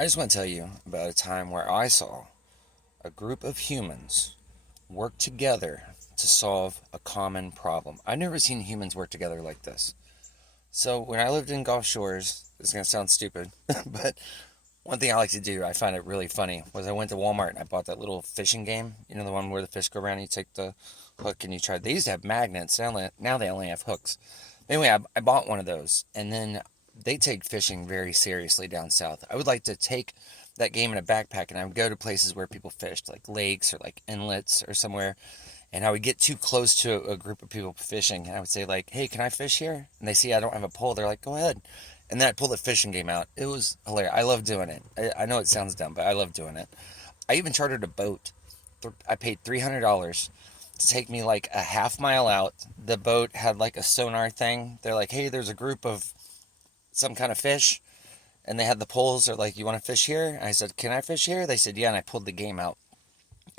I just want to tell you about a time where I saw a group of humans work together to solve a common problem. I've never seen humans work together like this. So, when I lived in Gulf Shores, this is going to sound stupid, but one thing I like to do, I find it really funny, was I went to Walmart and I bought that little fishing game. You know, the one where the fish go around and you take the hook and you try. They used to have magnets. Now they only have hooks. Anyway, I bought one of those, and then they take fishing very seriously down south. I would like to take that game in a backpack, and I would go to places where people fished, like lakes or like inlets or somewhere, and I would get too close to a group of people fishing, and I would say like, "Hey, can I fish here?" And they see I don't have a pole. They're like, "Go ahead." And then I pull the fishing game out. It was hilarious. I love doing it. I know it sounds dumb, but I love doing it. I even chartered a boat. I paid $300 to take me like a half mile out. The boat had like a sonar thing. They're like, "Hey, there's a group of some kind of fish," and they had the poles. They're like, "You want to fish here?" I said, "Can I fish here?" They said, "Yeah," and I pulled the game out.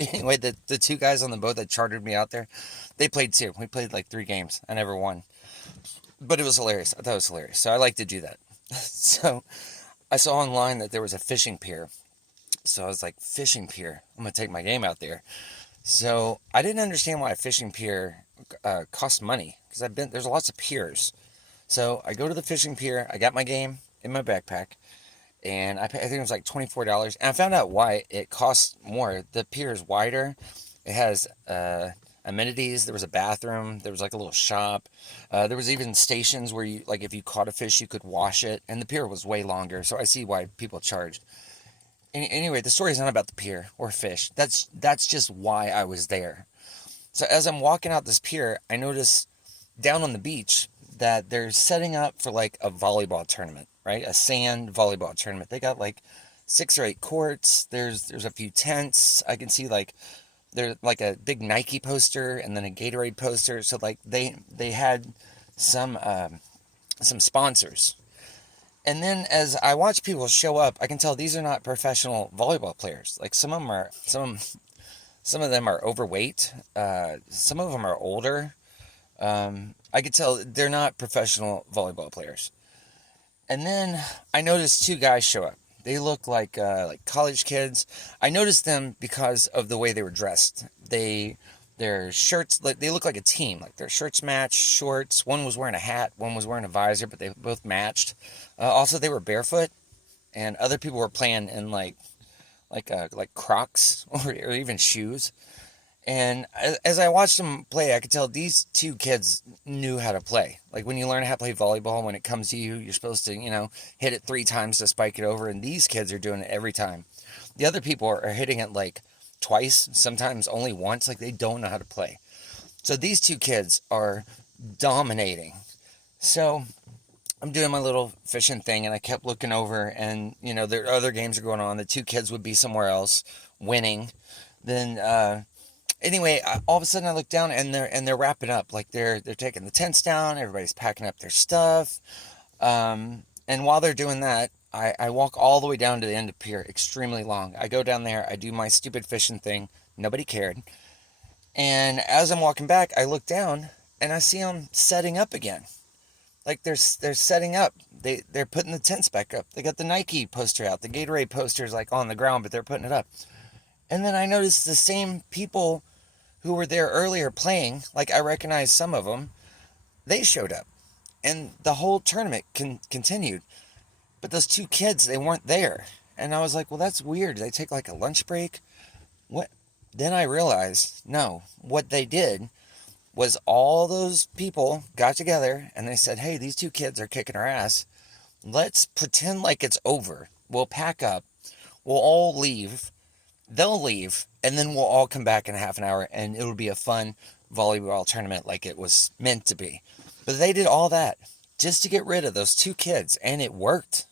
Anyway, the two guys on the boat that chartered me out there, they played too. We played like 3 games. I never won, but it was hilarious. I thought it was hilarious, so I like to do that. So I saw online that there was a fishing pier. So I was like, fishing pier? I'm gonna take my game out there. So I didn't understand why a fishing pier costs money, because there's lots of piers. So I go to the fishing pier. I got my game in my backpack, and I think it was like $24. And I found out why it costs more. The pier is wider. It has amenities. There was a bathroom. There was like a little shop. There was even stations where you, like, if you caught a fish, you could wash it. And the pier was way longer, so I see why people charged. Anyway, the story is not about the pier or fish. That's just why I was there. So as I'm walking out this pier, I notice down on the beach that they're setting up for like a volleyball tournament, right? A sand volleyball tournament. They got like 6 or 8 courts. There's a few tents. I can see like there's like a big Nike poster and then a Gatorade poster. So like they had some sponsors. And then as I watch people show up, I can tell these are not professional volleyball players. Like some of them are overweight. Some of them are older. I could tell they're not professional volleyball players. And then I noticed 2 guys show up. They look like college kids. I noticed them because of the way they were dressed. Their shirts, they look like a team. Like their shirts matched, shorts. One was wearing a hat, one was wearing a visor, but they both matched. Also, they were barefoot, and other people were playing in like Crocs or even shoes. And as I watched them play, I could tell these 2 kids knew how to play. Like when you learn how to play volleyball, when it comes to you, you're supposed to, hit it 3 times to spike it over. And these kids are doing it every time. The other people are hitting it like twice, sometimes only once. Like they don't know how to play. So these 2 kids are dominating. So I'm doing my little fishing thing, and I kept looking over, and there other games are going on. The 2 kids would be somewhere else winning. Then anyway, all of a sudden I look down, and they're wrapping up. Like they're taking the tents down. Everybody's packing up their stuff. And while they're doing that, I walk all the way down to the end of the pier, extremely long. I go down there. I do my stupid fishing thing. Nobody cared. And as I'm walking back, I look down, and I see them setting up again. Like they're setting up. They're putting the tents back up. They got the Nike poster out. The Gatorade poster is like on the ground, but they're putting it up. And then I noticed the same people who were there earlier playing, like I recognized some of them, they showed up. And the whole tournament continued. But those 2 kids, they weren't there. And I was like, well, that's weird. Did they take like a lunch break? What? Then I realized, no, what they did was all those people got together and they said, hey, these 2 kids are kicking our ass. Let's pretend like it's over. We'll pack up. We'll all leave. They'll leave, and then we'll all come back in a half an hour, and it'll be a fun volleyball tournament like it was meant to be. But they did all that just to get rid of those 2 kids, and it worked.